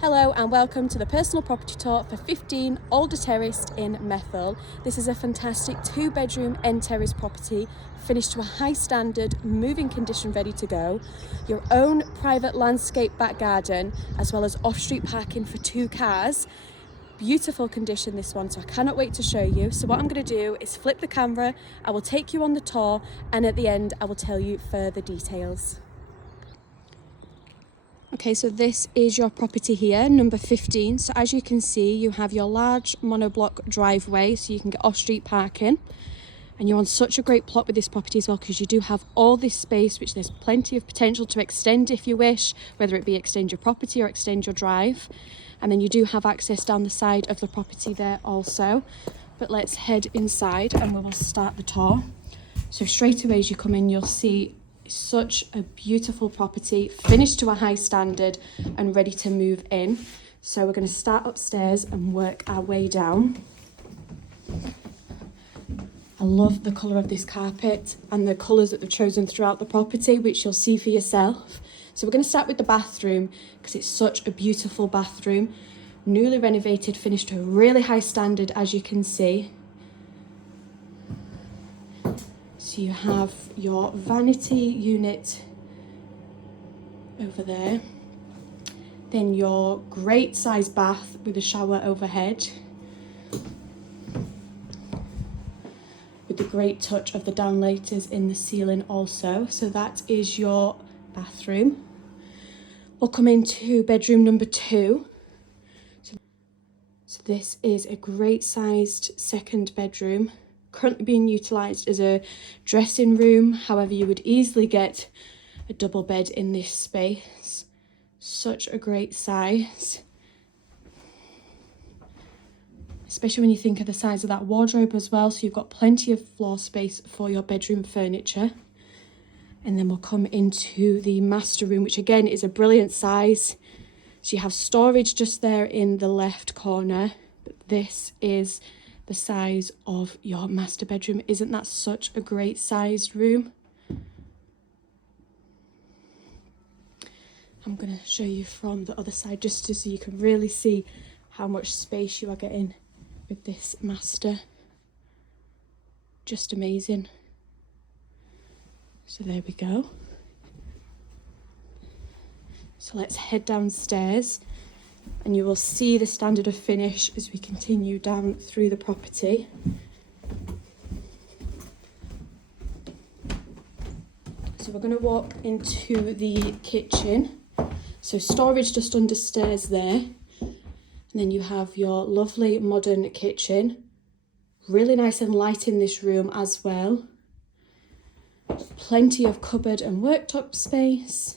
Hello and welcome to the personal property tour for 15 Alder Terraced in Methil. This is a fantastic 2-bedroom end terrace property, finished to a high standard, moving condition, ready to go. Your own private landscape back garden, as well as off-street parking for 2 cars. Beautiful condition this one, so I cannot wait to show you. So what I'm going to do is flip the camera, I will take you on the tour, and at the end I will tell you further details. Okay, so this is your property here, number 15. So as you can see, you have your large monoblock driveway, so you can get off-street parking. And you're on such a great plot with this property as well, because you do have all this space, which there's plenty of potential to extend if you wish, whether it be extend your property or extend your drive. And then you do have access down the side of the property there also. But let's head inside and we will start the tour. So straight away as you come in, you'll see such a beautiful property, finished to a high standard and ready to move in. So we're going to start upstairs and work our way down. I love the colour of this carpet and the colours that they've chosen throughout the property, which you'll see for yourself. So we're going to start with the bathroom, because it's such a beautiful bathroom, newly renovated, finished to a really high standard, as you can see. So you have your vanity unit over there, then your great size bath with a shower overhead, with the great touch of the downlighters in the ceiling also. So that is your bathroom. We'll come into bedroom number 2. So this is a great sized second bedroom, currently being utilised as a dressing room. However, you would easily get a double bed in this space. Such a great size, especially when you think of the size of that wardrobe as well. So you've got plenty of floor space for your bedroom furniture. And then we'll come into the master room, which again is a brilliant size. So you have storage just there in the left corner, but this is the size of your master bedroom. Isn't that such a great sized room? I'm going to show you from the other side just so you can really see how much space you are getting with this master. Just amazing. So there we go. So let's head downstairs and you will see the standard of finish as we continue down through the property. So we're going to walk into the kitchen. So storage just under stairs there. And then you have your lovely modern kitchen. Really nice and light in this room as well. Plenty of cupboard and worktop space.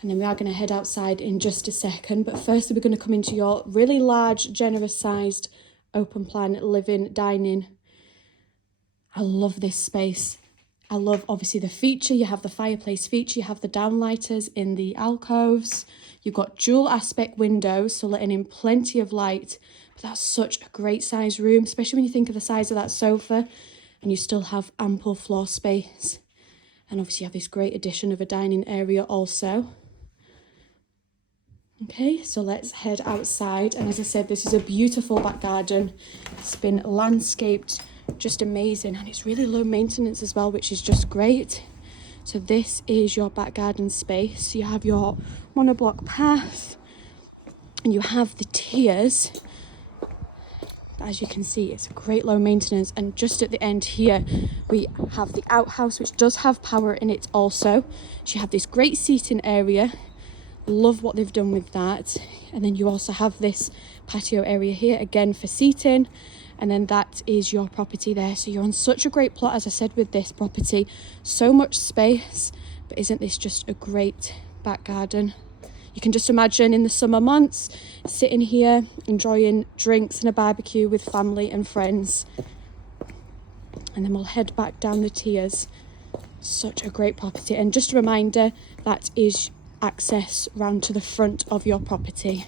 And then we are going to head outside in just a second. But first we're going to come into your really large, generous sized, open plan living, dining. I love this space. I love obviously the feature. You have the fireplace feature. You have the downlighters in the alcoves. You've got dual aspect windows, so letting in plenty of light. But that's such a great size room, especially when you think of the size of that sofa. And you still have ample floor space. And obviously you have this great addition of a dining area also. Okay, so let's head outside. And as I said, this is a beautiful back garden. It's been landscaped just amazing, and it's really low maintenance as well, which is just great. So this is your back garden space. So you have your monoblock path and you have the tiers. As you can see, it's a great low maintenance. And just at the end here we have the outhouse, which does have power in it also. So you have this great seating area. Love what they've done with that. And then you also have this patio area here again for seating, and then that is your property there. So you're on such a great plot, as I said, with this property. So much space, but isn't this just a great back garden? You can just imagine in the summer months sitting here enjoying drinks and a barbecue with family and friends. And then we'll head back down the tiers. Such a great property. And just a reminder, that is access round to the front of your property.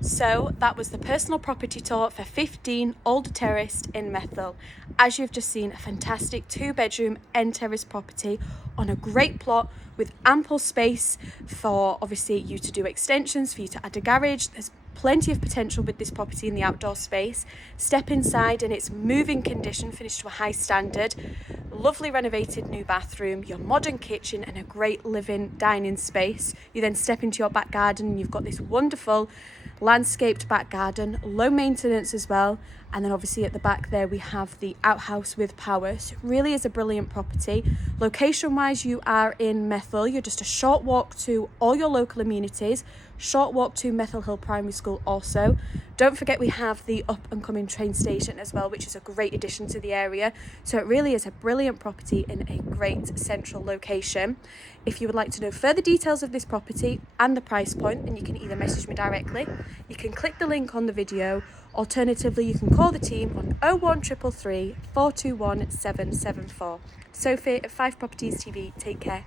So that was the personal property tour for 15 Alder Terraced in Methil. As you've just seen, a fantastic 2-bedroom end terrace property on a great plot with ample space for obviously you to do extensions, for you to add a garage. There's plenty of potential with this property in the outdoor space. Step inside and it's moving condition, finished to a high standard. Lovely renovated new bathroom, your modern kitchen and a great living dining space. You then step into your back garden and you've got this wonderful landscaped back garden, low maintenance as well. And then obviously at the back there we have the outhouse with power. So it really is a brilliant property. Location wise, you are in Methil. You're just a short walk to all your local amenities, short walk to Methil Hill Primary School also. Don't forget we have the up and coming train station as well, which is a great addition to the area. So it really is a brilliant property in a great central location. If you would like to know further details of this property and the price point, then you can either message me directly, you can click the link on the video, alternatively you can call the team on 01333 421 774. Sophie at 5 Properties TV, take care.